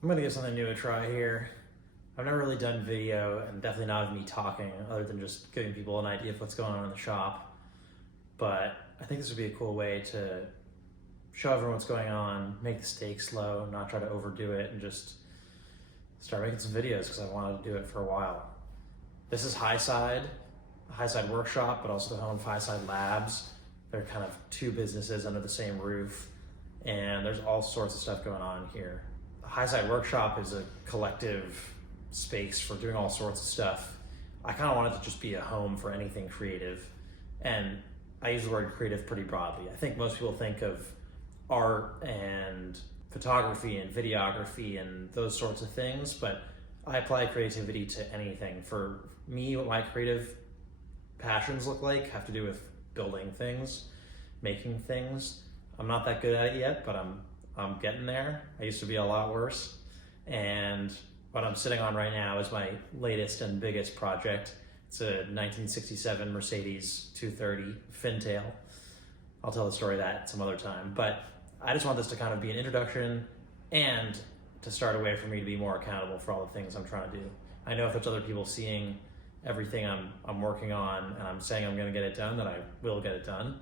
I'm gonna give something new a try here. I've never really done video, and definitely not of me talking, other than just giving people an idea of what's going on in the shop. But I think this would be a cool way to show everyone what's going on, make the stakes low, not try to overdo it, and just start making some videos because I wanted to do it for a while. This is Highside, the Highside Workshop, but also the home of Highside Labs. They're kind of two businesses under the same roof, and there's all sorts of stuff going on here. The Highside Workshop is a collective space for doing all sorts of stuff. I kind of want it to just be a home for anything creative, and I use the word creative pretty broadly. I think most people think of art and photography and videography and those sorts of things, but I apply creativity to anything. For me, what my creative passions look like have to do with building things, making things. I'm not that good at it yet, but I'm getting there. I used to be a lot worse. And what I'm sitting on right now is my latest and biggest project. It's a 1967 Mercedes 230 Fintail. I'll tell the story of that some other time, but I just want this to kind of be an introduction and to start a way for me to be more accountable for all the things I'm trying to do. I know if there's other people seeing everything I'm working on and I'm saying I'm gonna get it done, that I will get it done.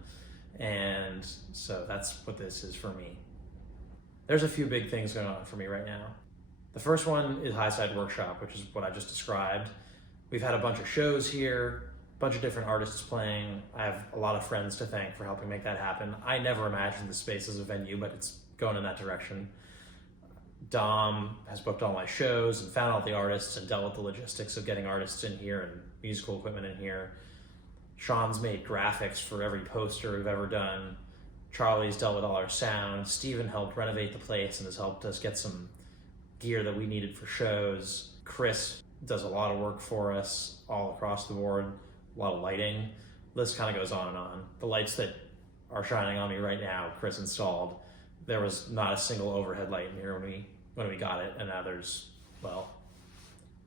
And so that's what this is for me. There's a few big things going on for me right now. The first one is Highside Workshop, which is what I just described. We've had a bunch of shows here, a bunch of different artists playing. I have a lot of friends to thank for helping make that happen. I never imagined the space as a venue, but it's going in that direction. Dom has booked all my shows and found all the artists and dealt with the logistics of getting artists in here and musical equipment in here. Sean's made graphics for every poster we've ever done. Charlie's dealt with all our sound. Steven helped renovate the place and has helped us get some gear that we needed for shows. Chris does a lot of work for us all across the board, a lot of lighting. List kind of goes on and on. The lights that are shining on me right now, Chris installed. There was not a single overhead light in here when we got it, and now there's, well,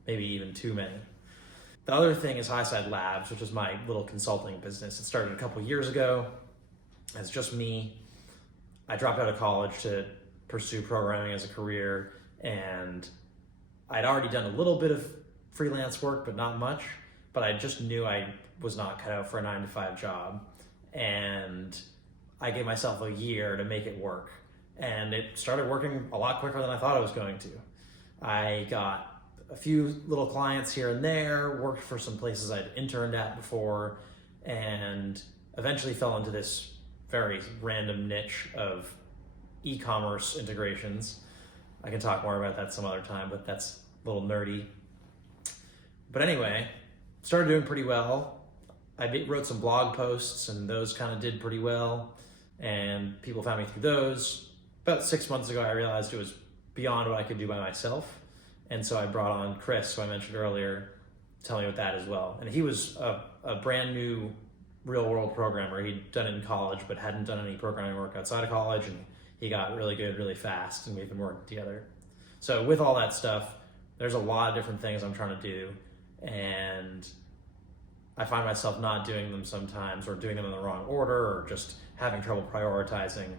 maybe even too many. The other thing is Highside Labs, which is my little consulting business. It started a couple years ago. It's just me. I dropped out of college to pursue programming as a career, and I'd already done a little bit of freelance work, but not much. But I just knew I was not cut out for a 9-to-5 job, and I gave myself a year to make it work. And it started working a lot quicker than I thought it was going to. I got a few little clients here and there, worked for some places I'd interned at before, and eventually fell into this very random niche of e-commerce integrations. I can talk more about that some other time, but that's a little nerdy. But anyway, started doing pretty well. I wrote some blog posts and those kind of did pretty well, and people found me through those. About 6 months ago, I realized it was beyond what I could do by myself. And so I brought on Chris, who I mentioned earlier, to tell me about that as well. And he was a brand new real world programmer. He'd done it in college, but hadn't done any programming work outside of college. And he got really good really fast, and we've been working together. So with all that stuff, there's a lot of different things I'm trying to do. And I find myself not doing them sometimes, or doing them in the wrong order, or just having trouble prioritizing.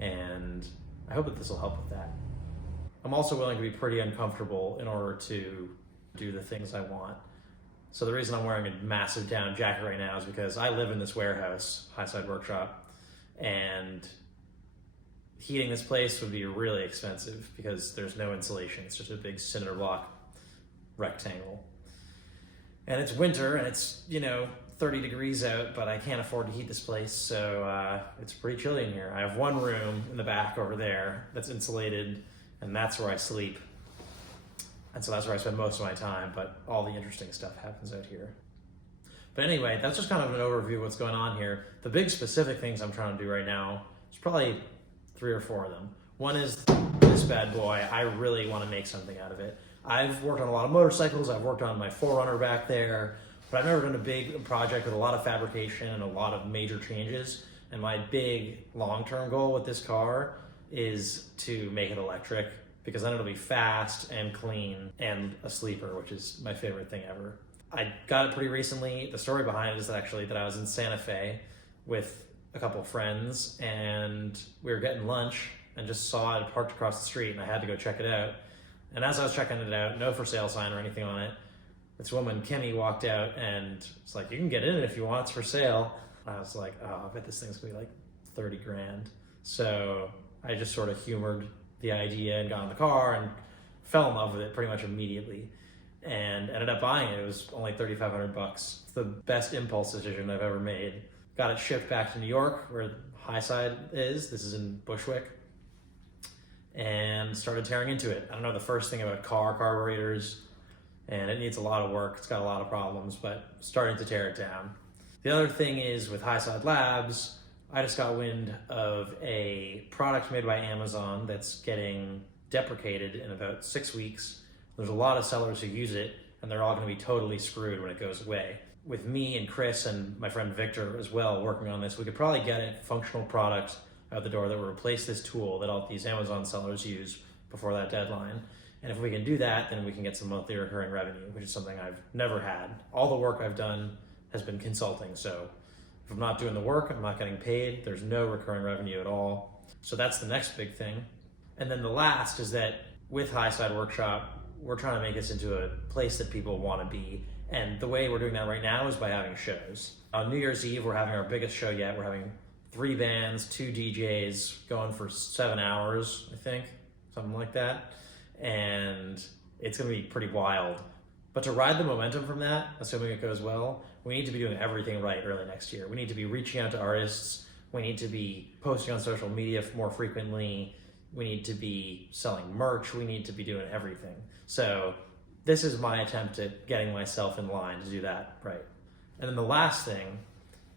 And I hope that this will help with that. I'm also willing to be pretty uncomfortable in order to do the things I want. So the reason I'm wearing a massive down jacket right now is because I live in this warehouse, Highside Workshop, and heating this place would be really expensive because there's no insulation. It's just a big cinder block rectangle. And it's winter and it's, 30 degrees out, but I can't afford to heat this place, so it's pretty chilly in here. I have one room in the back over there that's insulated, and that's where I sleep. And so that's where I spend most of my time, but all the interesting stuff happens out here. But anyway, that's just kind of an overview of what's going on here. The big specific things I'm trying to do right now, there's probably 3 or 4 of them. One is this bad boy. I really want to make something out of it. I've worked on a lot of motorcycles. I've worked on my 4Runner back there, but I've never done a big project with a lot of fabrication and a lot of major changes. And my big long-term goal with this car is to make it electric, because then it'll be fast and clean and a sleeper, which is my favorite thing ever. I got it pretty recently. The story behind it is actually that I was in Santa Fe with a couple friends, and we were getting lunch and just saw it parked across the street, and I had to go check it out. And as I was checking it out, no for sale sign or anything on it, this woman, Kimmy, walked out and it's like, you can get in it if you want, it's for sale. I was like, oh, I bet this thing's gonna be like 30 grand. So I just sort of humored the idea and got in the car and fell in love with it pretty much immediately and ended up buying it. It was only $3,500. It's the best impulse decision I've ever made. Got it shipped back to New York where Highside is. This is in Bushwick. And started tearing into it. I don't know the first thing about carburetors, and it needs a lot of work. It's got a lot of problems, but starting to tear it down. The other thing is with Highside Labs, I just got wind of a product made by Amazon that's getting deprecated in about 6 weeks. There's a lot of sellers who use it, and they're all going to be totally screwed when it goes away. With me and Chris and my friend Victor as well working on this, we could probably get a functional product out the door that will replace this tool that all these Amazon sellers use before that deadline. And if we can do that, then we can get some monthly recurring revenue, which is something I've never had. All the work I've done has been consulting. So if I'm not doing the work, I'm not getting paid. There's no recurring revenue at all. So that's the next big thing. And then the last is that with Highside Workshop, we're trying to make this into a place that people want to be. And the way we're doing that right now is by having shows. On New Year's Eve, we're having our biggest show yet. We're having 3 bands, 2 DJs going for 7 hours, I think, something like that. And it's going to be pretty wild. But to ride the momentum from that, assuming it goes well, we need to be doing everything right early next year. We need to be reaching out to artists. We need to be posting on social media more frequently. We need to be selling merch. We need to be doing everything. So this is my attempt at getting myself in line to do that right. And then the last thing,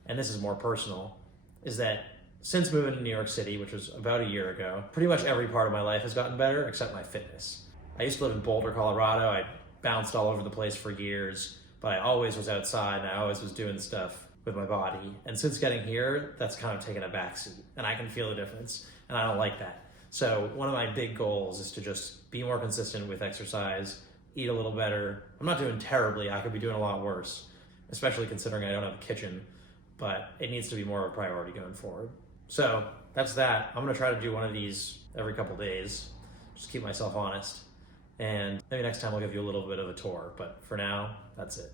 and this is more personal, is that since moving to New York City, which was about a year ago, pretty much every part of my life has gotten better except my fitness. I used to live in Boulder, Colorado. I bounced all over the place for years, but I always was outside and I always was doing stuff with my body. And since getting here, that's kind of taken a backseat and I can feel the difference and I don't like that. So one of my big goals is to just be more consistent with exercise, eat a little better. I'm not doing terribly. I could be doing a lot worse, especially considering I don't have a kitchen, but it needs to be more of a priority going forward. So that's that. I'm gonna try to do one of these every couple days, just keep myself honest. And maybe next time I'll give you a little bit of a tour, but for now, that's it.